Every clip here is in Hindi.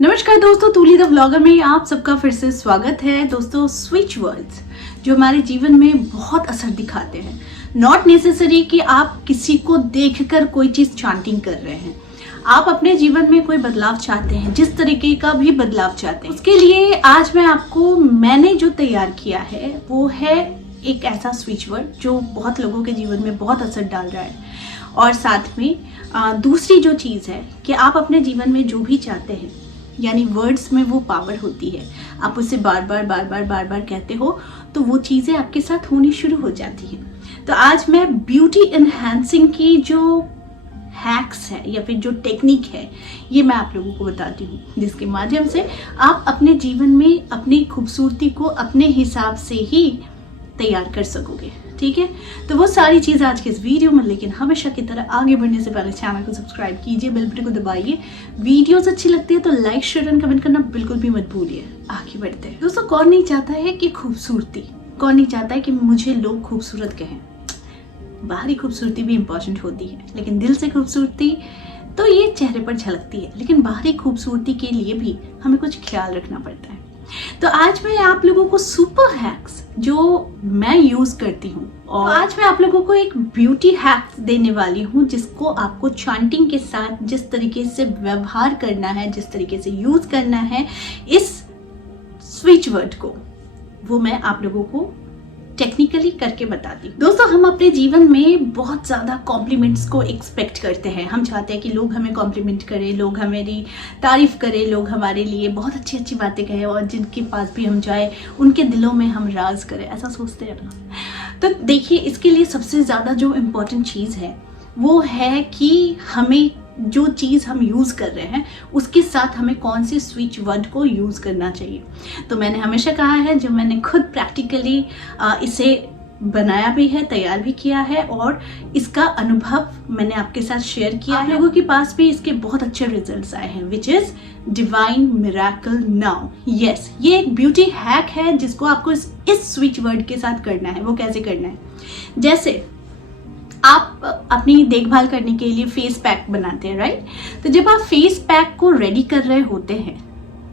नमस्कार दोस्तों, तूली द व्लॉगर में आप सबका फिर से स्वागत है। दोस्तों, स्विच वर्ड्स जो हमारे जीवन में बहुत असर दिखाते हैं। नॉट नेसेसरी कि आप किसी को देखकर कोई चीज चांटिंग कर रहे हैं। आप अपने जीवन में कोई बदलाव चाहते हैं, जिस तरीके का भी बदलाव चाहते हैं, उसके लिए आज मैंने जो तैयार किया है वो है एक ऐसा स्विच वर्ड जो बहुत लोगों के जीवन में बहुत असर डाल रहा है। और साथ में दूसरी जो चीज़ है कि आप अपने जीवन में जो भी चाहते हैं, यानी वर्ड्स में वो पावर होती है। आप उसे बार बार कहते हो तो वो चीज़ें आपके साथ होनी शुरू हो जाती हैं। तो आज मैं ब्यूटी एनहांसिंग की जो हैक्स है या फिर जो टेक्निक है, ये मैं आप लोगों को बताती हूँ, जिसके माध्यम से आप अपने जीवन में अपनी खूबसूरती को अपने हिसाब से ही तैयार कर सकोगे। ठीक है, तो वो सारी चीज़ आज के इस वीडियो में। लेकिन हमेशा की तरह आगे बढ़ने से पहले चैनल को सब्सक्राइब कीजिए, बेल बटन को दबाइए। वीडियोस अच्छी लगती है तो लाइक, शेयर एंड कमेंट करना बिल्कुल भी मत भूलिए। आगे बढ़ते हैं दोस्तों। कौन नहीं चाहता है कि खूबसूरती, कौन नहीं चाहता है कि मुझे लोग खूबसूरत कहें। बाहरी खूबसूरती भी इंपॉर्टेंट होती है, लेकिन दिल से खूबसूरती तो ये चेहरे पर झलकती है, लेकिन बाहरी खूबसूरती के लिए भी हमें कुछ ख्याल रखना पड़ता है। तो आज मैं आप लोगों को सुपर हैक्स जो मैं यूज करती हूँ, और आज मैं आप लोगों को एक ब्यूटी हैक्स देने वाली हूँ, जिसको आपको चांटिंग के साथ जिस तरीके से व्यवहार करना है, जिस तरीके से यूज करना है इस स्विच वर्ड को, वो मैं आप लोगों को टेक्निकली करके बताती हूँ। दोस्तों, हम अपने जीवन में बहुत ज़्यादा कॉम्प्लीमेंट्स को एक्सपेक्ट करते हैं। हम चाहते हैं कि लोग हमें कॉम्प्लीमेंट करें, लोग हमारी तारीफ करें, लोग हमारे लिए बहुत अच्छी अच्छी बातें कहें, और जिनके पास भी हम जाए उनके दिलों में हम राज करें, ऐसा सोचते हैं ना। तो देखिए, इसके लिए सबसे ज़्यादा जो इम्पोर्टेंट चीज़ है वो है कि हमें जो चीज़ हम यूज़ कर रहे हैं उसके साथ हमें कौन से स्विच वर्ड को यूज़ करना चाहिए। तो मैंने हमेशा कहा है, जो मैंने खुद प्रैक्टिकली इसे बनाया भी है, तैयार भी किया है, और इसका अनुभव मैंने आपके साथ शेयर किया है। आप लोगों के पास भी इसके बहुत अच्छे रिजल्ट्स आए हैं, which is divine miracle now. Yes, ये एक ब्यूटी हैक है जिसको आपको इस स्विच वर्ड के साथ करना है। वो कैसे करना है? जैसे आप अपनी देखभाल करने के लिए फेस पैक बनाते हैं, राइट? तो जब आप फेस पैक को रेडी कर रहे होते हैं,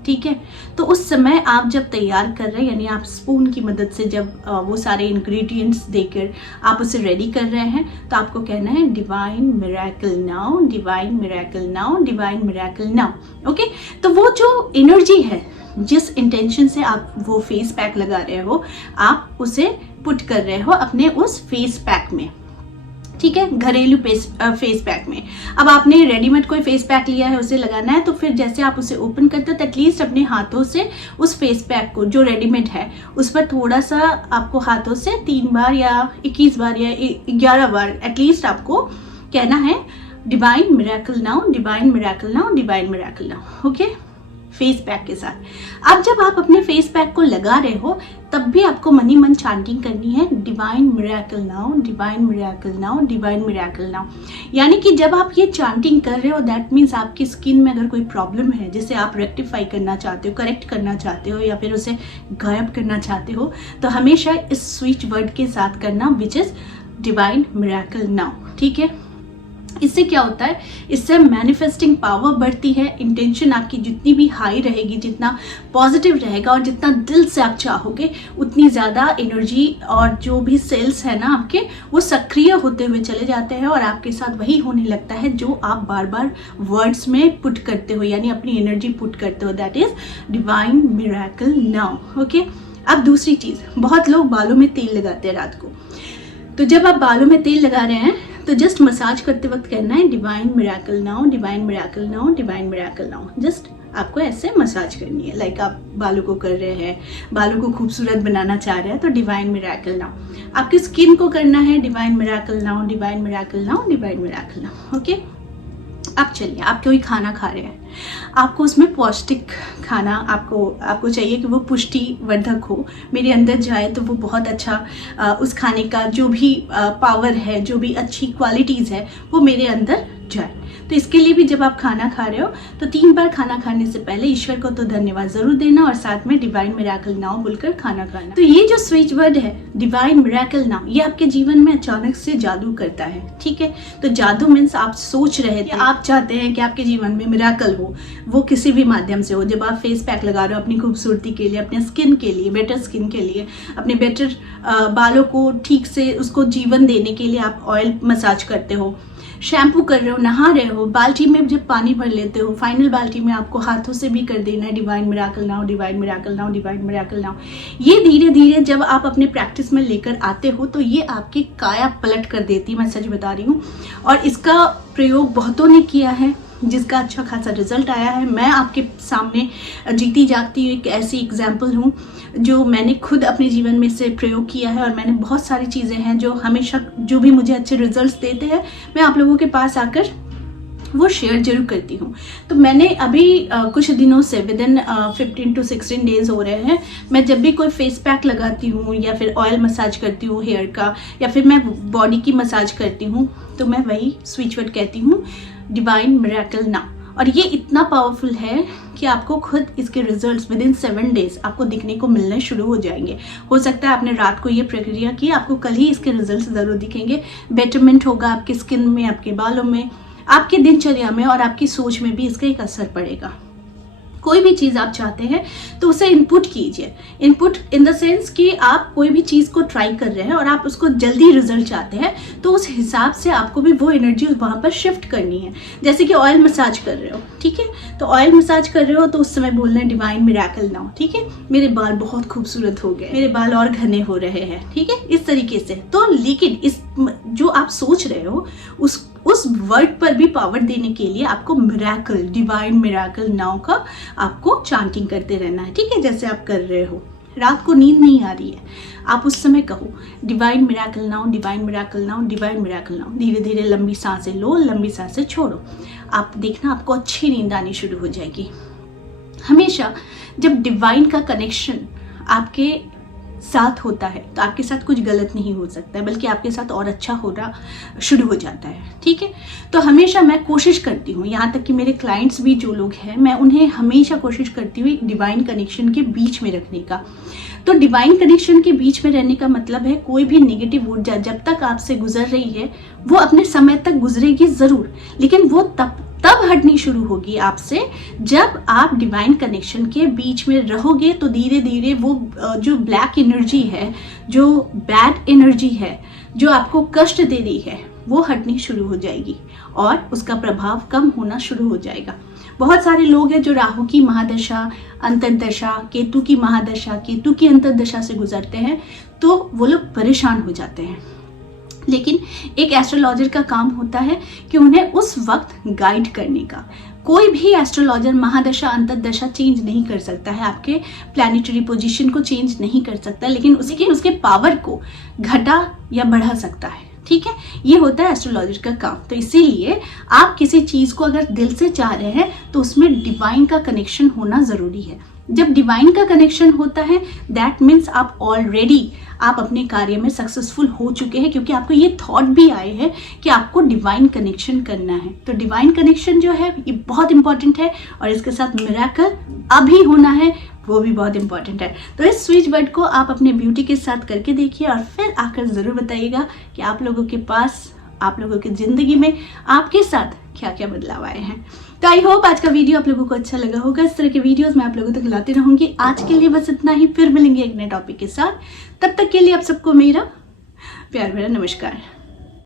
ठीक है, तो उस समय आप जब तैयार कर रहे हैं, यानी आप स्पून की मदद से जब वो सारे इंग्रेडिएंट्स देकर आप उसे रेडी कर रहे हैं, तो आपको कहना है divine miracle now, divine miracle now, divine miracle now. Okay, तो वो जो एनर्जी है, जिस इंटेंशन से आप वो फेस पैक लगा रहे हो, आप उसे पुट कर रहे हो अपने उस फेस पैक में। ठीक है, घरेलू फेस पैक में। अब आपने रेडीमेड कोई फेस पैक लिया है, उसे लगाना है, तो फिर जैसे आप उसे ओपन करते हो तो एटलीस्ट अपने हाथों से उस फेस पैक को जो रेडीमेड है उस पर थोड़ा सा आपको हाथों से 3 बार या 21 बार या 11 बार एटलीस्ट आपको कहना है divine miracle now, divine miracle now, divine miracle now. Okay, face pack के साथ। अब जब आप अपने फेस पैक को लगा रहे हो, तब भी आपको मनी मन चांटिंग करनी है divine miracle now, divine miracle now, divine miracle now. यानी कि जब आप ये चांटिंग कर रहे हो, दैट मीन्स आपकी स्किन में अगर कोई प्रॉब्लम है जिसे आप रेक्टिफाई करना चाहते हो, करेक्ट करना चाहते हो, या फिर उसे गायब करना चाहते हो, तो हमेशा इस स्विच वर्ड के साथ करना, which is divine miracle now. ठीक है, इससे क्या होता है? इससे मैनिफेस्टिंग पावर बढ़ती है। इंटेंशन आपकी जितनी भी हाई रहेगी, जितना पॉजिटिव रहेगा और जितना दिल से आप चाहोगे, उतनी ज़्यादा एनर्जी और जो भी सेल्स है ना आपके, वो सक्रिय होते हुए चले जाते हैं, और आपके साथ वही होने लगता है जो आप बार बार वर्ड्स में पुट करते हो, यानी अपनी एनर्जी पुट करते हो। That is divine miracle now. Okay, अब दूसरी चीज़, बहुत लोग बालों में तेल लगाते हैं रात को। तो जब आप बालों में तेल लगा रहे हैं तो जस्ट मसाज करते वक्त कहना है divine miracle now, divine miracle now, divine miracle now. Just आपको ऐसे मसाज करनी है, लाइक आप बालों को कर रहे हैं, बालों को खूबसूरत बनाना चाह रहे हैं, तो डिवाइन मिरेकल नाउ। आपकी स्किन को करना है divine miracle now, divine miracle now, divine miracle now. Okay, अब चलिए, आप कोई खाना खा रहे हैं, आपको उसमें पौष्टिक खाना आपको चाहिए कि वो पुष्टिवर्धक हो, मेरे अंदर जाए, तो वो बहुत अच्छा उस खाने का जो भी पावर है, जो भी अच्छी क्वालिटीज़ है, वो मेरे अंदर जाए। तो इसके लिए भी जब आप खाना खा रहे हो तो 3 बार खाना खाने से पहले ईश्वर को तो धन्यवाद जरूर देना और साथ में डिवाइन मिरेकल नाउ बोलकर खाना खाना। तो ये जो स्विच वर्ड है डिवाइन मिरेकल नाउ, ये आपके जीवन में अचानक से जादू करता है। ठीक है, तो जादू मीन्स आप सोच रहे थे, आप चाहते हैं कि आपके जीवन में मिरेकल हो, वो किसी भी माध्यम से हो। जब आप फेस पैक लगा रहे हो अपनी खूबसूरती के लिए, अपने स्किन के लिए, बेटर स्किन के लिए, अपने बेटर बालों को ठीक से उसको जीवन देने के लिए आप ऑयल मसाज करते हो, शैम्पू कर रहे हो, नहा रहे हो, बाल्टी में जब पानी भर लेते हो, फाइनल बाल्टी में आपको हाथों से भी कर देना है divine miracle now, divine miracle now, divine miracle now. ये धीरे धीरे जब आप अपने प्रैक्टिस में लेकर आते हो तो ये आपकी काया पलट कर देती है, मैं सच बता रही हूँ। और इसका प्रयोग बहुतों ने किया है जिसका अच्छा खासा रिजल्ट आया है। मैं आपके सामने जीती जागती एक ऐसी एग्जाम्पल हूँ जो मैंने खुद अपने जीवन में से प्रयोग किया है। और मैंने बहुत सारी चीज़ें हैं जो हमेशा जो भी मुझे अच्छे रिजल्ट्स देते हैं मैं आप लोगों के पास आकर वो शेयर जरूर करती हूँ। तो मैंने अभी कुछ दिनों से विदिन 15 to 16 डेज हो रहे हैं, मैं जब भी कोई फेस पैक लगाती हूँ या फिर ऑयल मसाज करती हूँ हेयर का, या फिर मैं बॉडी की मसाज करती हूँ, तो मैं वही स्विच वर्ड कहती हूँ डिवाइन मिरेकल नाउ। और ये इतना पावरफुल है कि आपको खुद इसके रिजल्ट्स विदिन 7 डेज आपको दिखने को मिलने शुरू हो जाएंगे। हो सकता है आपने रात को ये प्रक्रिया की, आपको कल ही इसके रिजल्ट्स ज़रूर दिखेंगे। बेटरमेंट होगा आपकी स्किन में, आपके बालों में, आपकी दिनचर्या में और आपकी सोच में भी इसका एक असर पड़ेगा। कोई भी चीज़ आप चाहते हैं तो उसे इनपुट कीजिए। इनपुट इन द सेंस कि आप कोई भी चीज़ को ट्राई कर रहे हैं और आप उसको जल्दी रिजल्ट चाहते हैं, तो उस हिसाब से आपको भी वो एनर्जी वहाँ पर शिफ्ट करनी है। जैसे कि ऑयल मसाज कर रहे हो, ठीक है, तो ऑयल मसाज कर रहे हो तो उस समय बोलना है डिवाइन मिरेकल नाउ। ठीक है, मेरे बाल बहुत खूबसूरत हो गए, मेरे बाल और घने हो रहे हैं। ठीक है, इस तरीके से। तो लेकिन इस जो आप सोच रहे हो उस वर्ड पर भी पावर देने के लिए आपको मिरेकल, डिवाइन मिरेकल नाउ का आपको चांटिंग करते रहना है। ठीक है, जैसे आप कर रहे हो, रात को नींद नहीं आ रही है, आप उस समय कहो divine miracle now, divine miracle now, divine miracle now. धीरे धीरे लंबी सांसें लो, लंबी सांसें छोड़ो। आप देखना आपको अच्छी नींद आनी शुरू हो जाएगी। हमेशा जब डिवाइन का कनेक्शन आपके साथ होता है तो आपके साथ कुछ गलत नहीं हो सकता है, बल्कि आपके साथ और अच्छा होना शुरू हो जाता है। ठीक है, तो हमेशा मैं कोशिश करती हूँ, यहाँ तक कि मेरे क्लाइंट्स भी जो लोग हैं, मैं उन्हें हमेशा कोशिश करती हूँ एक डिवाइन कनेक्शन के बीच में रखने का। तो डिवाइन कनेक्शन के बीच में रहने का मतलब है कोई भी नेगेटिव ऊर्जा जब तक आपसे गुजर रही है वो अपने समय तक गुजरेगी ज़रूर, लेकिन वो तब हटनी शुरू होगी आपसे जब आप डिवाइन कनेक्शन के बीच में रहोगे। तो धीरे धीरे वो जो ब्लैक एनर्जी है, जो बैड एनर्जी है, जो आपको कष्ट दे रही है, वो हटनी शुरू हो जाएगी और उसका प्रभाव कम होना शुरू हो जाएगा। बहुत सारे लोग हैं जो राहु की महादशा, अंतर्दशा, केतु की महादशा, केतु की अंतर्दशा से गुजरते हैं, तो वो लोग परेशान हो जाते हैं। लेकिन एक एस्ट्रोलॉजर का काम होता है कि उन्हें उस वक्त गाइड करने का। कोई भी एस्ट्रोलॉजर महादशा अंतर्दशा चेंज नहीं कर सकता है, आपके प्लैनेटरी पोजीशन को चेंज नहीं कर सकता, लेकिन उसके पावर को घटा या बढ़ा सकता है। ठीक है, ये होता है एस्ट्रोलॉजर का काम। तो इसीलिए आप किसी चीज को अगर दिल से चाह रहे हैं तो उसमें डिवाइन का कनेक्शन होना जरूरी है। जब डिवाइन का कनेक्शन होता है दैट मीन्स आप ऑलरेडी आप अपने कार्य में सक्सेसफुल हो चुके हैं, क्योंकि आपको ये थॉट भी आए हैं कि आपको डिवाइन कनेक्शन करना है। तो डिवाइन कनेक्शन जो है ये बहुत इंपॉर्टेंट है और इसके साथ मिरेकल अभी होना है, वो भी बहुत इंपॉर्टेंट है। तो इस स्विच वर्ड को आप अपने ब्यूटी के साथ करके देखिए और फिर आकर ज़रूर बताइएगा कि आप लोगों के पास, आप लोगों की ज़िंदगी में आपके साथ क्या क्या बदलाव आए हैं। तो आई होप आज का वीडियो आप लोगों को अच्छा लगा होगा। इस तरह के वीडियोस मैं आप लोगों तक लाती रहूंगी। आज के लिए बस इतना ही, फिर मिलेंगे एक नए टॉपिक के साथ। तब तक के लिए आप सबको मेरा प्यार भरा नमस्कार।